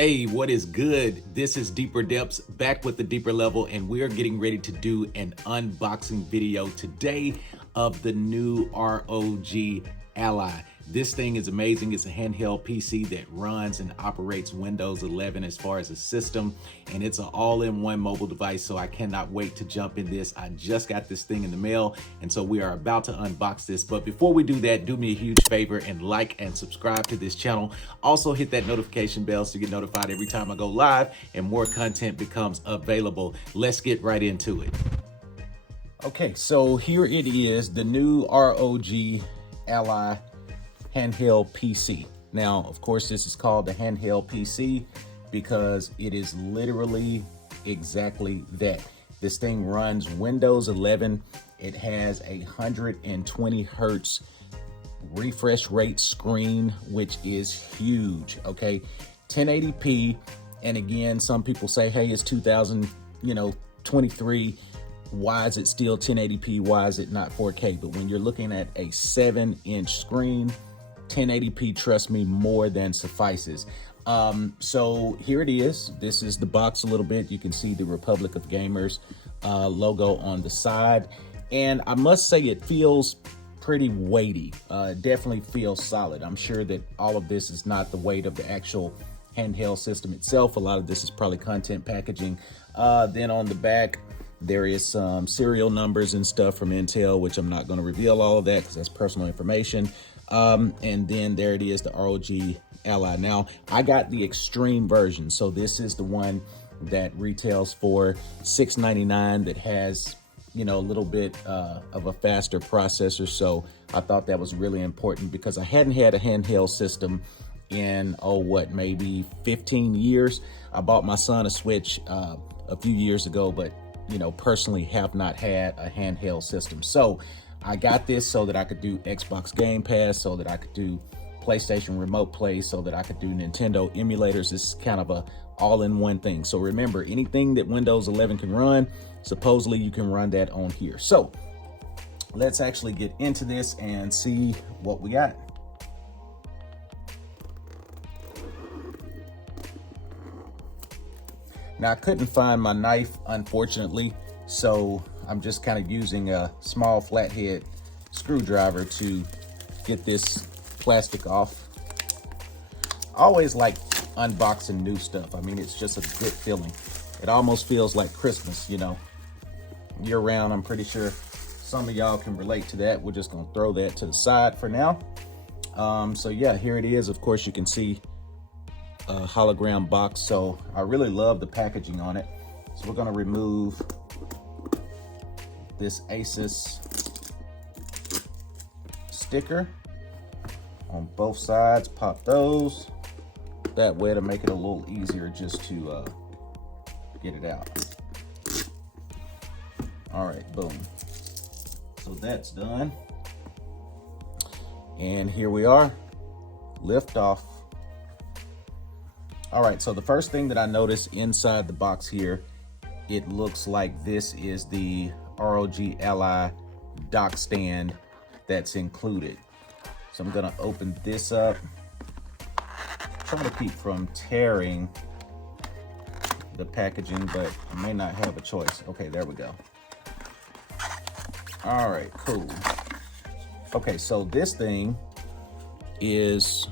Hey, what is good? This is Deeper Depths, back with the deeper level, and we are getting ready to do an unboxing video today of the new ROG Ally. This thing is amazing. It's a handheld PC that runs and operates Windows 11 as far as a system, and it's an all-in-one mobile device, so I cannot wait to jump in this. I just got this thing in the mail, and so we are about to unbox this. But before we do that, do me a huge favor and like and subscribe to this channel. Also hit that notification bell so you get notified every time I go live and more content becomes available. Let's get right into it. Okay, so here it is, the new ROG Ally handheld PC. Now, of course, this is called the handheld PC because it is literally exactly that. This thing runs Windows 11. It has a 120 hertz refresh rate screen, which is huge. Okay, 1080p. And again, some people say, hey, it's 2023. Why is it still 1080p? Why is it not 4K? But when you're looking at a 7-inch screen, 1080p, trust me, more than suffices. So here it is. This is the box a little bit. You can see the Republic of Gamers logo on the side. And I must say it feels pretty weighty. Definitely feels solid. I'm sure that all of this is not the weight of the actual handheld system itself. A lot of this is probably content packaging. Then on the back, there is some serial numbers and stuff from Intel, which I'm not going to reveal all of that because that's personal information. And then there it is, the ROG Ally. Now, I got the extreme version. So this is the one that retails for $699 that has, you know, a little bit of a faster processor. So I thought that was really important because I hadn't had a handheld system in, maybe 15 years. I bought my son a Switch a few years ago, but, you know, personally have not had a handheld system. So I got this so that I could do Xbox Game Pass, so that I could do PlayStation Remote Play, so that I could do Nintendo emulators. This is kind of a all-in-one thing. So remember, anything that Windows 11 can run, supposedly you can run that on here. So let's actually get into this and see what we got. Now, I couldn't find my knife, unfortunately, so I'm just kind of using a small flathead screwdriver to get this plastic off. I always like unboxing new stuff. I mean, it's just a good feeling. It almost feels like Christmas, you know, year round. I'm pretty sure some of y'all can relate to that. We're just gonna throw that to the side for now. So yeah, here it is. Of course, you can see a hologram box. So I really love the packaging on it. So we're gonna remove this Asus sticker on both sides, pop those that way to make it a little easier just to get it out. All right, boom. So that's done. And here we are, lift off. All right, so the first thing that I noticed inside the box here, it looks like this is the ROG Ally dock stand that's included. So I'm gonna open this up. Try to keep from tearing the packaging, but I may not have a choice. Okay, there we go. All right, cool. Okay, so this thing is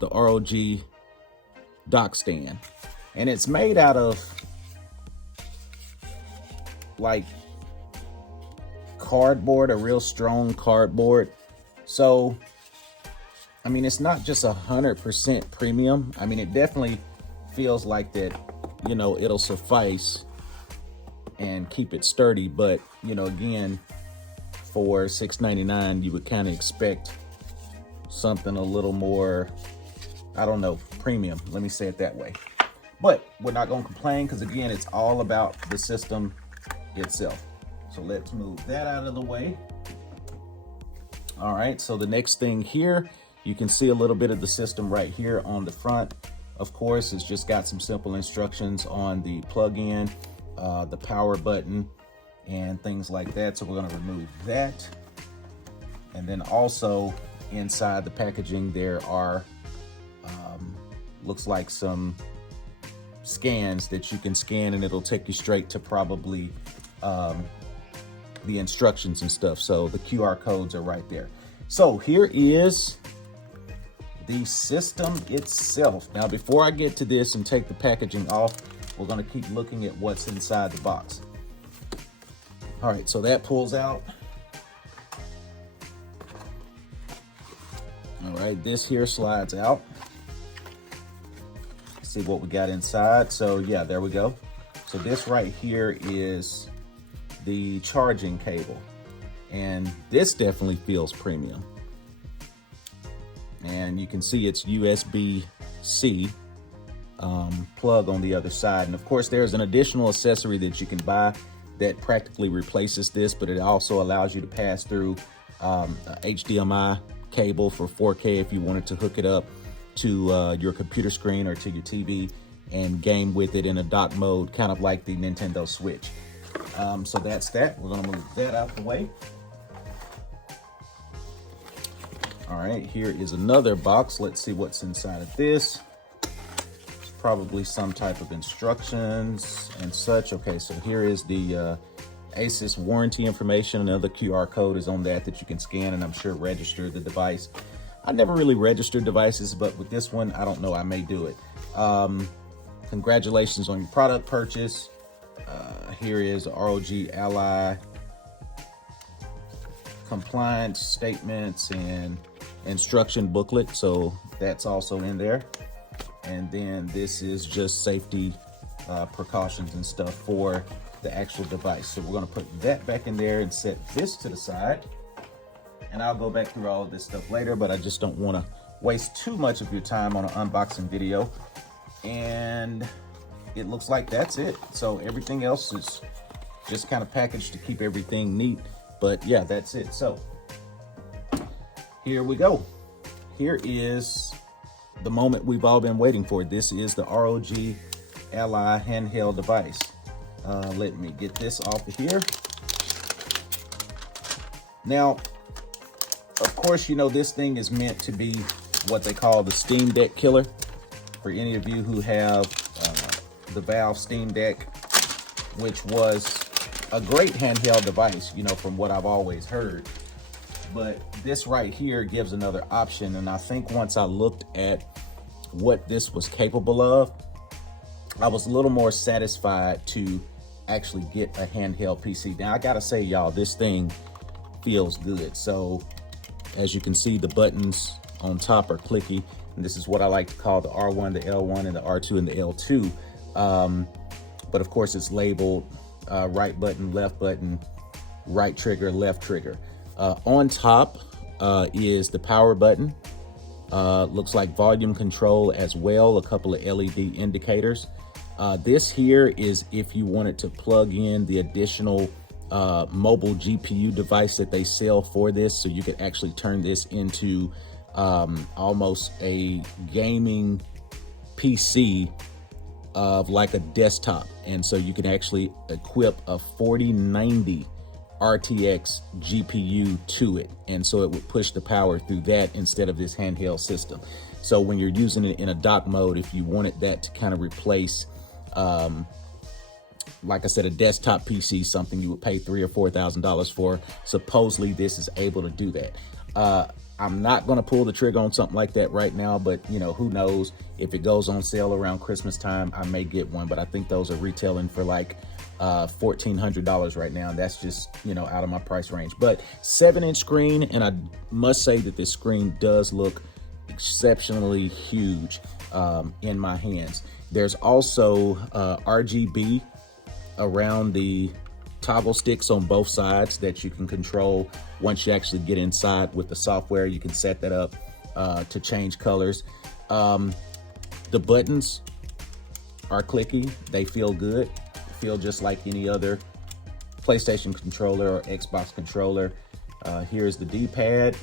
the ROG dock stand, and it's made out of like cardboard, a real strong cardboard. So I mean, it's not just 100% premium. I mean, it definitely feels like that, you know, it'll suffice and keep it sturdy. But, you know, again, for $699, you would kind of expect something a little more, I don't know, premium. Let me say it that way. But we're not going to complain because, again, it's all about the system itself. So let's move that out of the way. All right, so the next thing here, you can see a little bit of the system right here on the front. Of course, it's just got some simple instructions on the plug-in, the power button, and things like that. So we're gonna remove that. And then also inside the packaging, there are, looks like some scans that you can scan, and it'll take you straight to probably the instructions and stuff. So the QR codes are right there. So here is the system itself. Now, before I get to this and take the packaging off, we're going to keep looking at what's inside the box. All right, so that pulls out. All right, this here slides out. Let's see what we got inside. So yeah, there we go. So this right here is the charging cable, and this definitely feels premium. And you can see it's USB-C plug on the other side. And of course, there's an additional accessory that you can buy that practically replaces this, but it also allows you to pass through a HDMI cable for 4K if you wanted to hook it up to your computer screen or to your TV and game with it in a dock mode, kind of like the Nintendo Switch. So that's that. We're gonna move that out the way. All right, here is another box. Let's see what's inside of this. It's probably some type of instructions and such. Okay, so here is the Asus warranty information. Another QR code is on that you can scan, and I'm sure register the device. I never really registered devices, but with this one, I don't know, I may do it. Congratulations on your product purchase. Here is ROG Ally compliance statements and instruction booklet, so that's also in there. And then this is just safety precautions and stuff for the actual device. So we're going to put that back in there and set this to the side, and I'll go back through all of this stuff later, but I just don't want to waste too much of your time on an unboxing video. And it looks like that's it. So everything else is just kind of packaged to keep everything neat, but yeah, that's it. So here we go. Here is the moment we've all been waiting for. This is the ROG Ally handheld device. Let me get this off of here. Now, of course, you know, this thing is meant to be what they call the Steam Deck killer. For any of you who have the Valve Steam Deck, which was a great handheld device, you know, from what I've always heard. But this right here gives another option. And I think once I looked at what this was capable of, I was a little more satisfied to actually get a handheld PC. Now, I gotta say, y'all, this thing feels good. So as you can see, the buttons on top are clicky. And this is what I like to call the R1, the L1, and the R2 and the L2. But of course, it's labeled right button, left button, right trigger, left trigger. On top is the power button. Looks like volume control as well, a couple of LED indicators. This here is if you wanted to plug in the additional mobile GPU device that they sell for this, so you could actually turn this into almost a gaming PC of like a desktop. And so you can actually equip a 4090 RTX GPU to it, and so it would push the power through that instead of this handheld system. So when you're using it in a dock mode, if you wanted that to kind of replace like I said, a desktop PC, something you would pay $3,000 or $4,000 for, supposedly this is able to do that. I'm not going to pull the trigger on something like that right now, but you know, who knows? If it goes on sale around Christmas time, I may get one, but I think those are retailing for like $1,400 right now. That's just, you know, out of my price range. But 7-inch screen, and I must say that this screen does look exceptionally huge in my hands. There's also RGB around the toggle sticks on both sides that you can control. Once you actually get inside with the software, you can set that up to change colors. The buttons are clicky. They feel good. Feel just like any other PlayStation controller or Xbox controller. Here's the D-pad.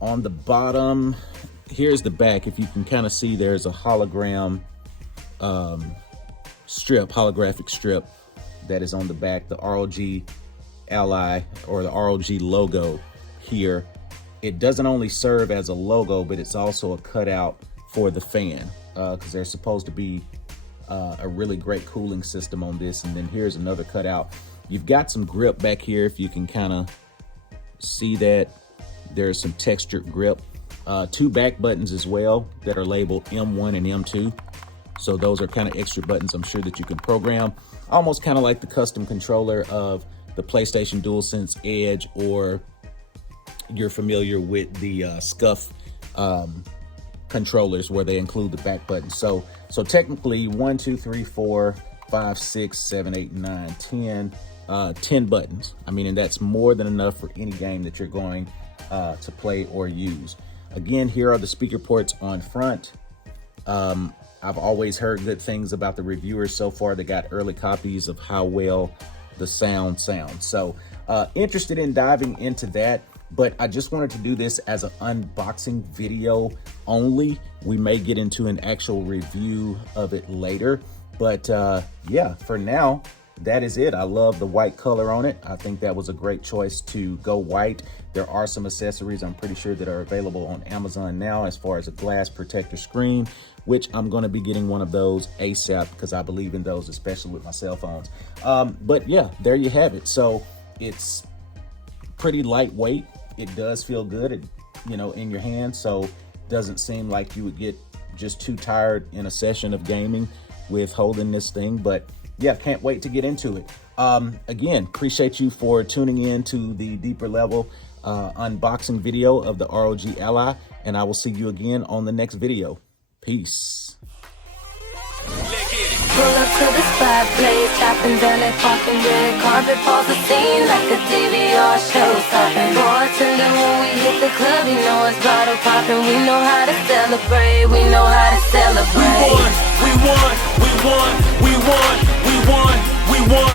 On the bottom, here's the back. If you can kind of see, there's a hologram holographic strip that is on the back, the ROG Ally or the ROG logo here. It doesn't only serve as a logo, but it's also a cutout for the fan, because they're supposed to be a really great cooling system on this. And then here's another cutout. You've got some grip back here, if you can kind of see that. There's some textured grip. 2 back buttons as well that are labeled M1 and M2. So those are kind of extra buttons I'm sure that you can program. Almost kind of like the custom controller of the PlayStation DualSense Edge, or you're familiar with the Scuff controllers where they include the back buttons. So technically 1, 2, 3, 4, 5, 6, 7, 8, 9, 10, 10 buttons. I mean, and that's more than enough for any game that you're going to play or use. Again, here are the speaker ports on front. I've always heard good things about the reviewers so far. They got early copies of how well the sound sounds. So interested in diving into that, but I just wanted to do this as an unboxing video only. We may get into an actual review of it later, but yeah, for now, that is it. I love the white color on it. I think that was a great choice to go white. There are some accessories I'm pretty sure that are available on Amazon now, as far as a glass protector screen, which I'm going to be getting one of those ASAP because I believe in those, especially with my cell phones. But yeah, there you have it. So it's pretty lightweight. It does feel good, in your hand. So doesn't seem like you would get just too tired in a session of gaming with holding this thing. But yeah, can't wait to get into it. Again, appreciate you for tuning in to the deeper level unboxing video of the ROG Ally, and I will see you again on the next video. Peace. Pull up to the spot, blaze, chopping, valet parking, red carpet, pause the scene like a DVR show stopping. Bartender, when we hit the club, you know it's bottle popping. We know how to celebrate, we know how to celebrate. We won, we won, we won, we won.